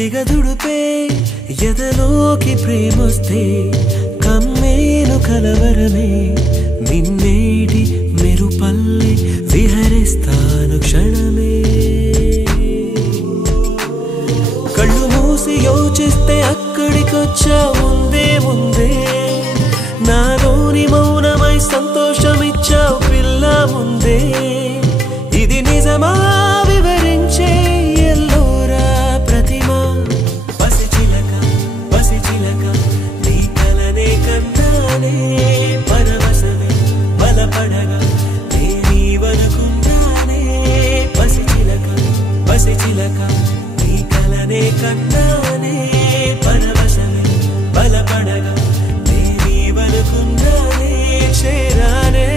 దిగదుడుపే ఎదలోకి ప్రేమొస్తే కమ్మేను కలవరమే నిన్నేటి మెరుపల్లె విహరిస్తాను క్షణమే కళ్ళు మూసి యోచిస్తే అక్కడికొచ్చా ముందే ముందే నాలోని మౌనమై సంతోషమిచ్చావు పిల్ల ముందే ఇది నిజమా వివరించే ఎల్లోరా ప్రతిమా పసిచిలక నీ కలనే కన్నానే పరవశమే బలపడగా నేనీవనుకున్నానే పసిచిలక నీ కలనే కన్నానే పరవశమే బలపడగా నేనీవనుకున్నానే చేరానే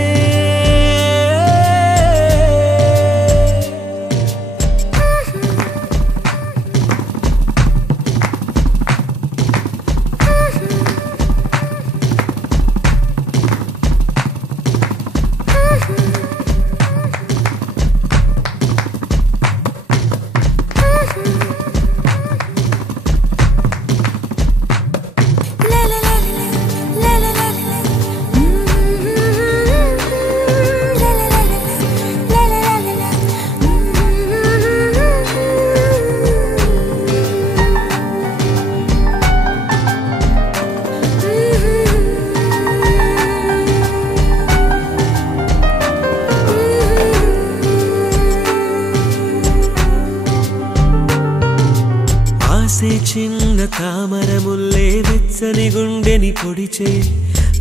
చిన్న తామరముల్లే వెచ్చని గుండెని పొడిచే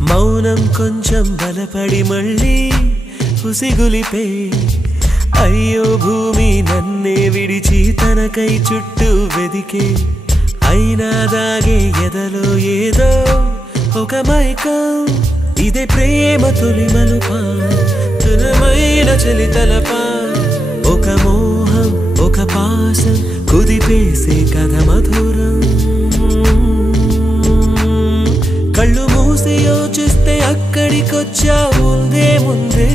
మౌనం కొంచెం బలపడి మళ్ళీ ఉసిగులిపే అయ్యో భూమి నన్నే విడిచి తనకై చుట్టూ వెదికే అయినా దాగే ఎదలో ఏదో ఒక మైకం ఇదే ప్రేమ తొలి మలుపా తులమైన చలి తలపా ఒక మోహం ఒక పాసం కుదిపేసే కథ మధురం కళ్ళు మూసి యోచిస్తే అక్కడికొచ్చా ముందే ముందే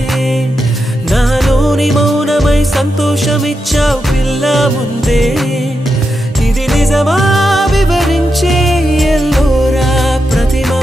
నాలోని మౌనమై సంతోషమిచ్చావు పిల్ల ముందే ఇది నిజమా వివరించే ఎల్లోరా ప్రతిమా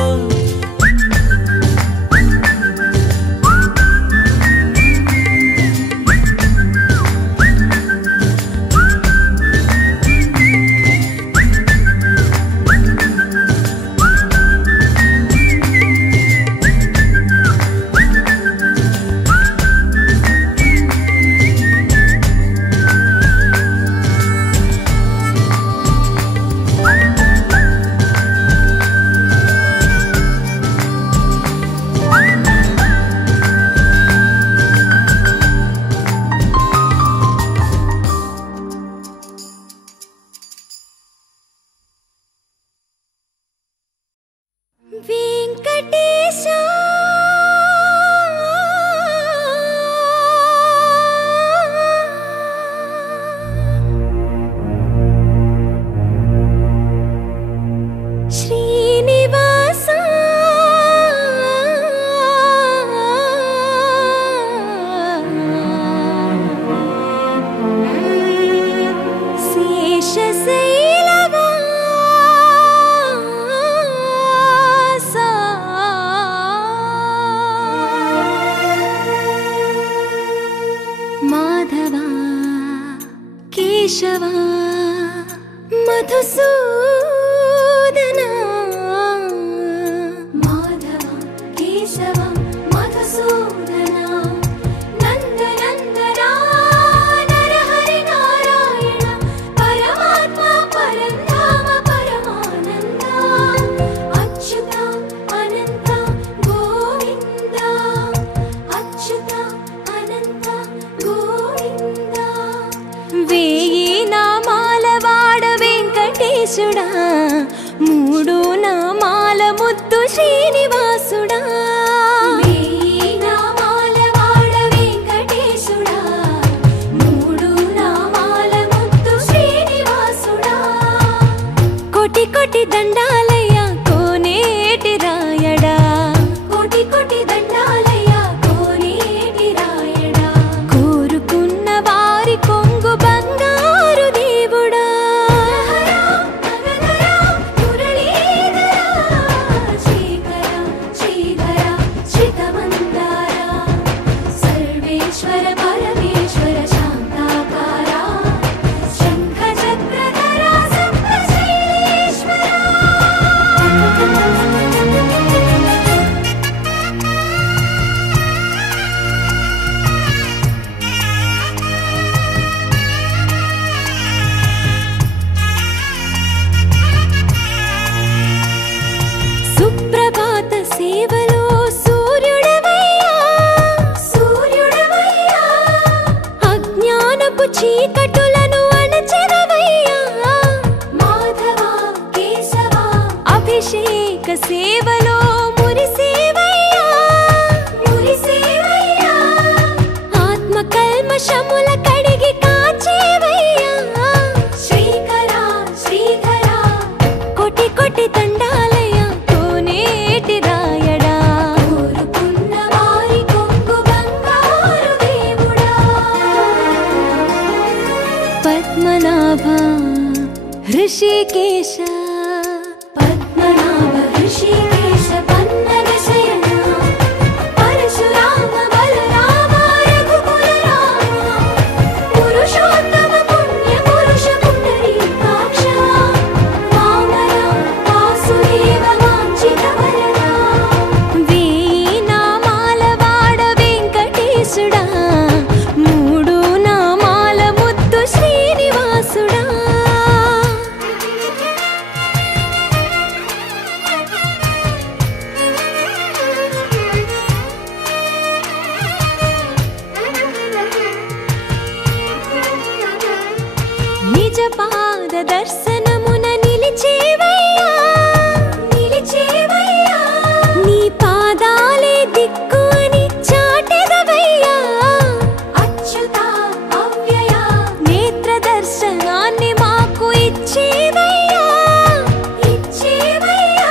మూడు నామాల ముద్దు శ్రీనివాసుడా నామాల వాడ వెంకటేశుడా మూడు నామాల ముద్దు శ్రీనివాసుడా కోటి కోటి దండాలయ్యా కోనేటి రాయడా కోటి కోటి దండాలయ్యా కోనేటి రాయడా కోరుకున్న వారి కొంగు బంగారు దేవుడా సేవలో మురిసేవయ్యా మురిసేవయ్యా ఆత్మ కల్మషముల కడిగి కాచేవయ్యా శ్రీకరా శ్రీధరా కోటి కోటి దండాలయ్యా కోనేటి రాయడా కోరుకున్న వారి కొంగు బంగారు దేవుడా పద్మనాభ ఋషికేశ పద్మనాభ ఋషికేశ పన్నగ శయన పరశురామ బలరామ రఘుకుల రామ పురుషోత్తమ పుణ్య పురుష పుండరీకాక్ష వామన వాసుదేవ వాంఛిత వరదా వేయి నామాల వాడ వెంకటేశుడా మూడు నామాల ముద్దు శ్రీనివాసుడా నిజ పాద దర్శనమున నిలిచేవయ్యా నిలిచేవయ్యా నీ పాదాలే దిక్కు అని చాటెదవయ్యా అచ్యుత అవ్యయ నేత్ర దర్శనాన్ని మాకు ఇచ్చేవయ్యా ఇచ్చేవయ్యా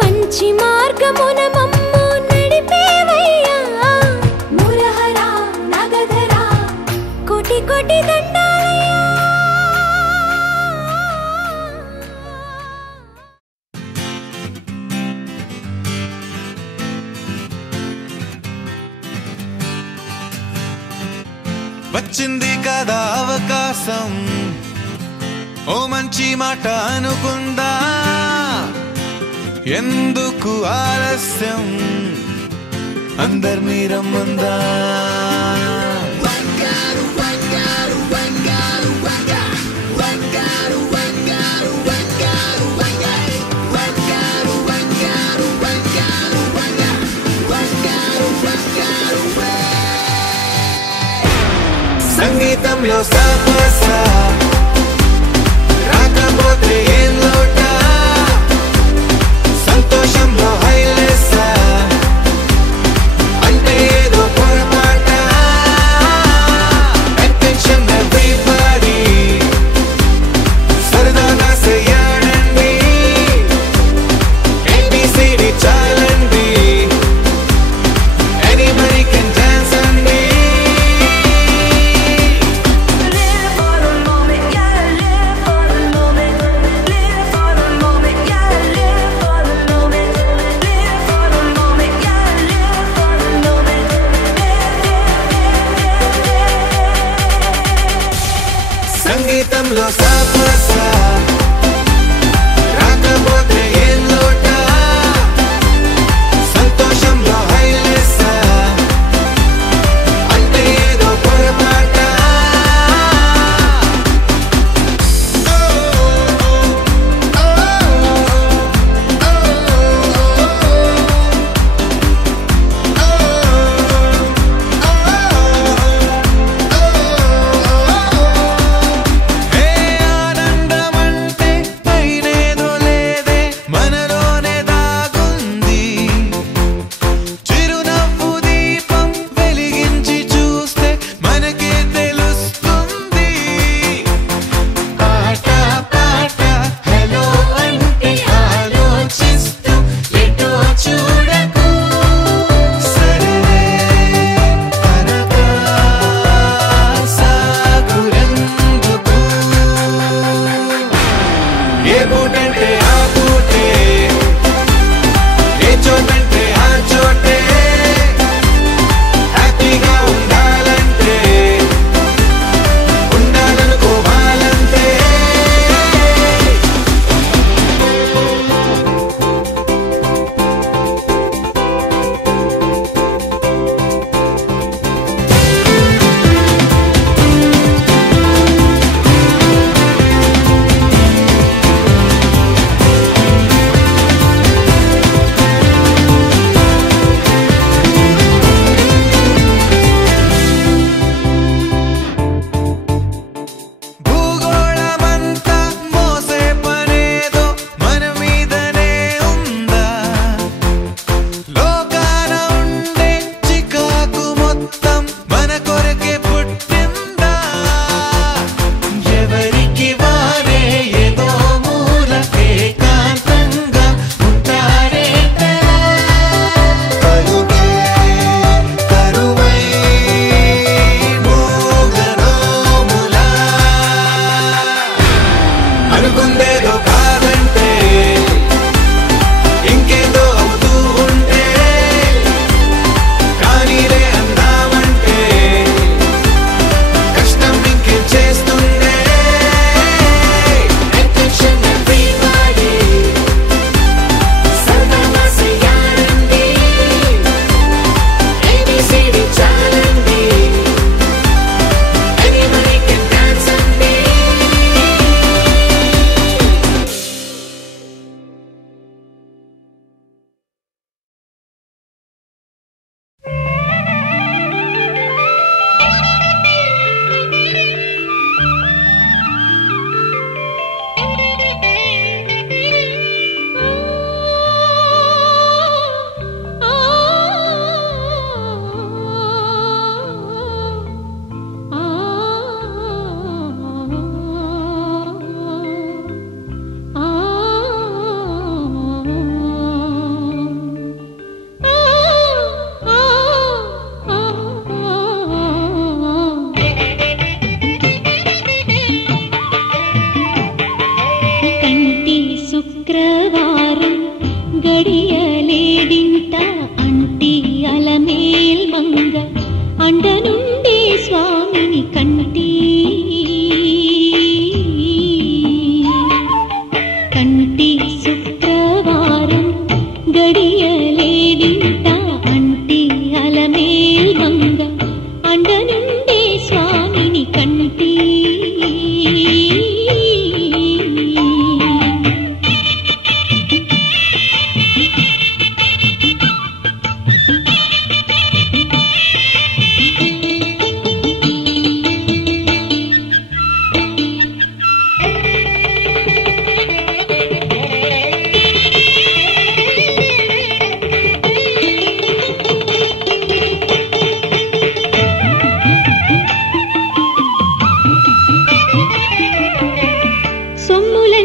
మంచి మార్గమున మమ్ము నడిపేవయ్యా మురహరా నగధరా కోటి కోటి దండాలయ్యా వచ్చింది కదా అవకాశం ఓ మంచి మాట అనుకుందా ఎందుకు ఆలస్యం అందర్నీ రమ్మందా సంగీతంలో సాపస రాకపోతే ఏం లోట సంతోషంలో హైలెస్ అంటే ఏదో పొరపాట అటెన్షన్ ఎవ్రీబడీ సరదాగా చేయాలండి ABCD చాలండి anybody can dance అండి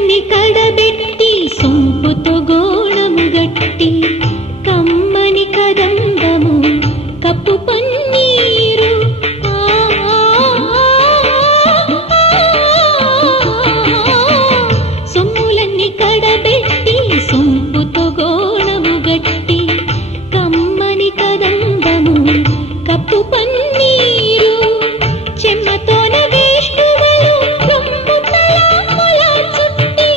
సొమ్ములన్నీ కడబెట్టి సొంపుతో గోణము గట్టి కమ్మని కదంబము కప్పు పన్నీరు సొమ్ములన్నీ కడబెట్టి సొంపుతో గోణము గట్టి కమ్మని కదంబము కప్పు పన్నీరు చెమ్మతోన వేష్ణువులు రొమ్ము తలాముల చుట్టి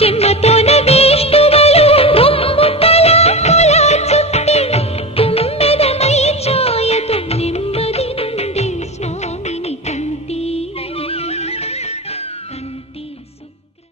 చెమ్మతోన వేష్ణువులు రొమ్ము తలాముల చుట్టి తుమ్మెదమై ఛాయతో నెమ్మది నుండి స్వామిని కంటి శుక్ర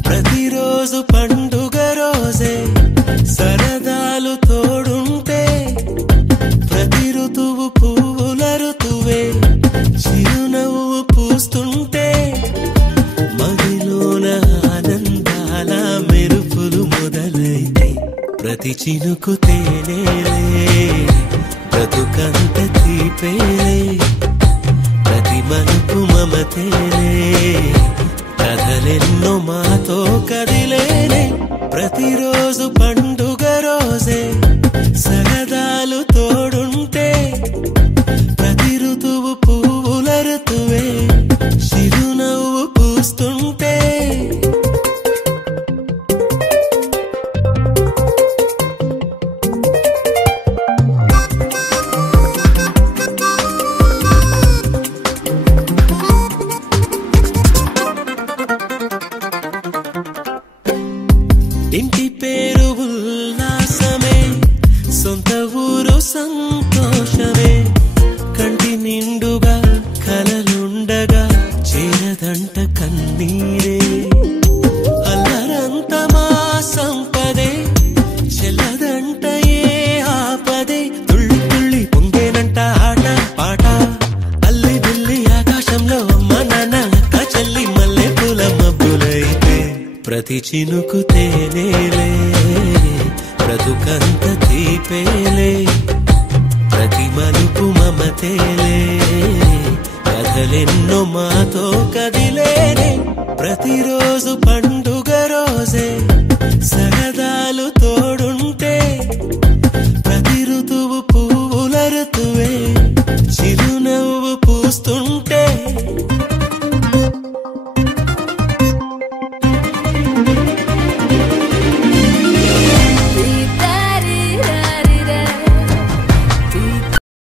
ప్రతిరోజు పండుగ రోజే సరదాలు తోడుంటే ప్రతి ఋతువు పువ్వుల ఋతువే చిరునవ్వు పూస్తుంటే మదిలోన ఆనందాల మెరుపులు మొదలైతే ప్రతి చినుకు తేనేలే బ్రతుకంత తీపేలే ప్రతి మలుపు మమతేలే కథలెన్నో మాతో కదిలేనే ప్రతిరోజు పండుగ రోజే సరదాలు తోడుంటే ప్రతి ఋతువు పువ్వుల ఋతువే చిరునవ్వు పూస్తుంటే ఇంటి పేరు ఉల్లాసమే సొంత ఊరు సంతోషమే కంటి నిండుగా కలలుండగా చేరదంట కన్నీరే అల్లరంత మా సంపదే చెల్లదంట ఏ ఆపదే తుళ్ళి తుళ్ళి పొంగేనంట ఆట పాట అల్లి బిల్లి ఆకాశంలో అమ్మ నాన్న అక్క చెల్లి మల్లె పూల మబ్బులైతే ప్రతి చినుకు తేనేలే బ్రతుకంత తీపేలే ప్రతి మలుపు మమతేలే కథలెన్నో మాతో కదిలేనే ప్రతిరోజు పండుగ రోజే సరదాలు తో